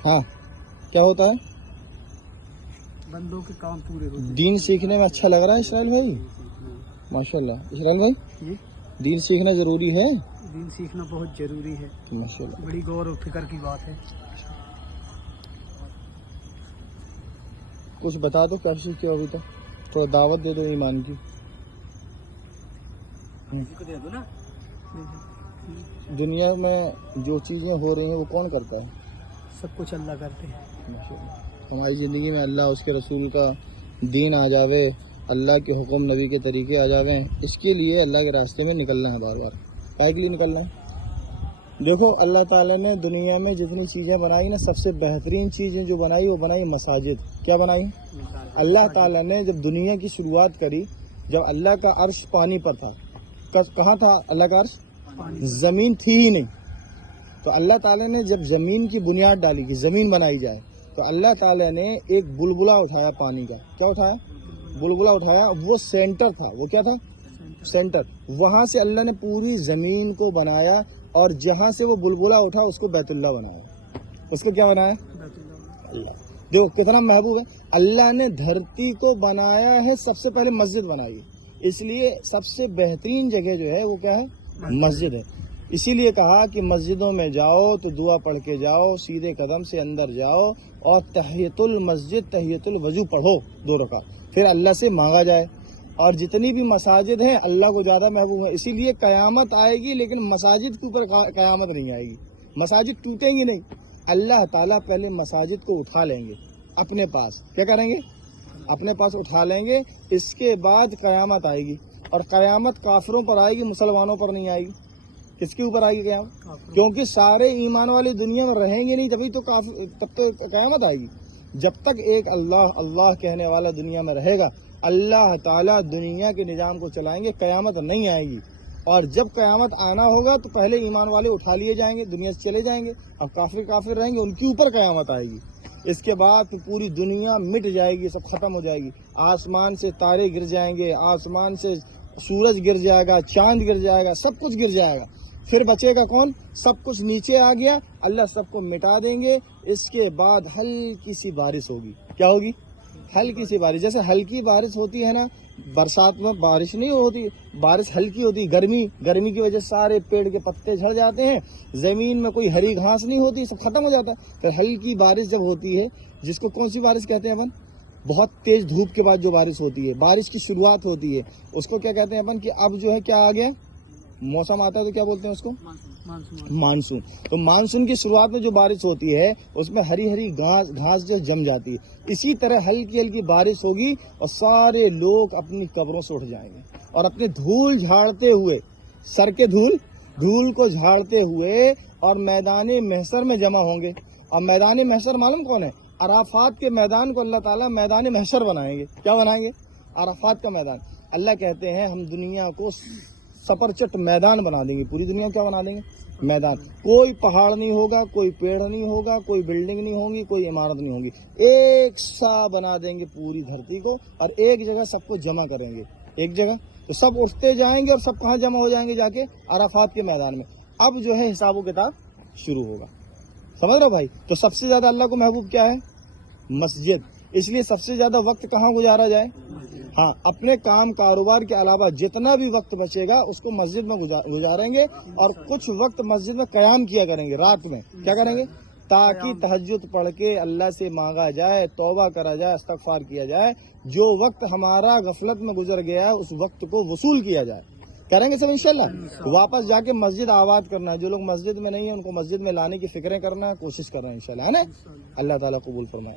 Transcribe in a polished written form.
हाँ, क्या होता है? बंदों के काम पूरे होते हैं। दीन सीखने में अच्छा लग रहा है इसराइल भाई, माशाल्लाह। इसराइल भाई, जी, दीन सीखना जरूरी है? दीन सीखना बहुत जरूरी है, माशाल्लाह। बड़ी गौर और फिक्र की बात है। कुछ बता दो क्या सीखे हो अभी तक, थोड़ा दावत दे दो ईमान की। दे दो ना। दुनिया में जो चीज़ें हो रही हैं वो कौन करता है? सब कुछ अल्लाह करते हैं। माशाल्लाह। हमारी ज़िंदगी में अल्लाह उसके रसूल का दीन आ जावे, अल्लाह के हुक्म नबी के तरीके आ जावे, इसके लिए अल्लाह के रास्ते में निकलना है बार बार। काहे के लिए निकलना है? देखो, अल्लाह ताला ने दुनिया में जितनी चीज़ें बनाई ना, सबसे बेहतरीन चीज़ें जो बनाई वो बनाई मसाजिद। क्या बनाई? अल्लाह ताला ने जब दुनिया की शुरुआत करी, जब अल्लाह का अर्श पानी पर था, कहाँ था अल्लाह का अर्श? ज़मीन थी ही नहीं। तो अल्लाह ताला ने जब ज़मीन की बुनियाद डाली कि ज़मीन बनाई जाए, तो अल्लाह ताला ने एक बुलबुला उठाया पानी का। क्या उठाया? बुलबुला उठाया। वो सेंटर था। वो क्या था? सेंटर। वहाँ से अल्लाह ने पूरी ज़मीन को बनाया, और जहाँ से वो बुलबुला उठा उसको बैतुल्लाह बनाया। इसको क्या बनाया? अल्लाह। देखो कितना महबूब है। अल्लाह ने धरती को बनाया है, सबसे पहले मस्जिद बनाई है। इसलिए सबसे बेहतरीन जगह जो है वो क्या है? मस्जिद है। इसीलिए कहा कि मस्जिदों में जाओ तो दुआ पढ़ के जाओ, सीधे कदम से अंदर जाओ और तहियतुल मस्जिद तहियतुल वजू पढ़ो 2 रकात, फिर अल्लाह से मांगा जाए। और जितनी भी मसाजिद हैं अल्लाह को ज़्यादा महबूब है। इसीलिए कयामत आएगी, लेकिन मसाजिद के ऊपर कयामत नहीं आएगी। मसाजिद टूटेंगी नहीं। अल्लाह ताला पहले मसाजिद को उठा लेंगे अपने पास। क्या करेंगे? अपने पास उठा लेंगे। इसके बाद कयामत आएगी, और कयामत काफिरों पर आएगी, मुसलमानों पर नहीं आएगी। किसके ऊपर आएगी कयामत? क्योंकि सारे ईमान वाले दुनिया में रहेंगे नहीं, तभी तो तब तो कयामत आएगी। जब तक एक अल्लाह अल्लाह कहने वाला दुनिया में रहेगा, अल्लाह ताला दुनिया के निजाम को चलाएंगे, कयामत नहीं आएगी। और जब कयामत आना होगा तो पहले ईमान वाले उठा लिए जाएंगे, दुनिया से चले जाएंगे। अब काफिर रहेंगे, उनके ऊपर कयामत आएगी। इसके बाद तो पूरी दुनिया मिट जाएगी, सब खत्म हो जाएगी। आसमान से तारे गिर जाएंगे, आसमान से सूरज गिर जाएगा, चांद गिर जाएगा, सब कुछ गिर जाएगा। फिर बचेगा कौन? सब कुछ नीचे आ गया, अल्लाह सबको मिटा देंगे। इसके बाद हल्की सी बारिश होगी। क्या होगी? हल्की सी बारिश। जैसे हल्की बारिश होती है ना, बरसात में बारिश नहीं होती, बारिश हल्की होती। गर्मी की वजह से सारे पेड़ के पत्ते झड़ जाते हैं, जमीन में कोई हरी घास नहीं होती, सब खत्म हो जाता है। तो हल्की बारिश जब होती है, जिसको कौन सी बारिश कहते हैं अपन? बहुत तेज धूप के बाद जो बारिश होती है, बारिश की शुरुआत होती है, उसको क्या कहते हैं अपन? कि अब जो है क्या आ गया, मौसम आता है तो क्या बोलते हैं उसको? मानसून। तो मानसून की शुरुआत में जो बारिश होती है, उसमें हरी हरी घास जो जम जाती है। इसी तरह हल्की हल्की बारिश होगी, और सारे लोग अपनी कब्रों से उठ जाएंगे, और अपने धूल झाड़ते हुए, सर के धूल को झाड़ते हुए, और मैदान महशर में जमा होंगे। और मैदान महशर मालूम कौन है? अराफात के मैदान को अल्लाह ताला मैदान महशर बनाएंगे। क्या बनाएंगे? अराफात का मैदान। अल्लाह कहते हैं हम दुनिया को सपरचट मैदान बना देंगे। पूरी दुनिया क्या बना देंगे? मैदान। कोई पहाड़ नहीं होगा, कोई पेड़ नहीं होगा, कोई बिल्डिंग नहीं होगी, कोई इमारत नहीं होगी। एक सा बना देंगे पूरी धरती को, और एक जगह सबको जमा करेंगे। एक जगह तो सब उठते जाएंगे, और सब कहाँ जमा हो जाएंगे? जाके अराफात के मैदान में। अब जो है हिसाब किताब शुरू होगा। समझ रहे हो भाई? तो सबसे ज्यादा अल्लाह को महबूब क्या है? मस्जिद। इसलिए सबसे ज्यादा वक्त कहाँ गुजारा जाए? हाँ, अपने काम कारोबार के अलावा जितना भी वक्त बचेगा उसको मस्जिद में गुजारेंगे, और कुछ वक्त मस्जिद में कयाम किया करेंगे। रात में क्या करेंगे? ताकि तहज्जुद पढ़ के अल्लाह से मांगा जाए, तौबा करा जाए, इस्तगफार किया जाए। जो वक्त हमारा गफलत में गुजर गया है उस वक्त को वसूल किया जाए। करेंगे सब इंशाल्लाह। वापस जाके मस्जिद आबाद करना है। जो लोग मस्जिद में नहीं है उनको मस्जिद में लाने की फिक्रें करना है, कोशिश करना है इंशाल्लाह, है ना? अल्लाह ताला कबूल फरमाए।